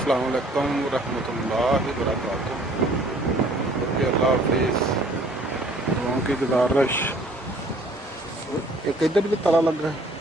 अस्सलाम वालेकुम रहमतुल्लाहि वबरकातुहू। ओके, अल्लाह हाफिज़। दुआओं की गुजारिश। एक इधर भी ताला लग रहा है।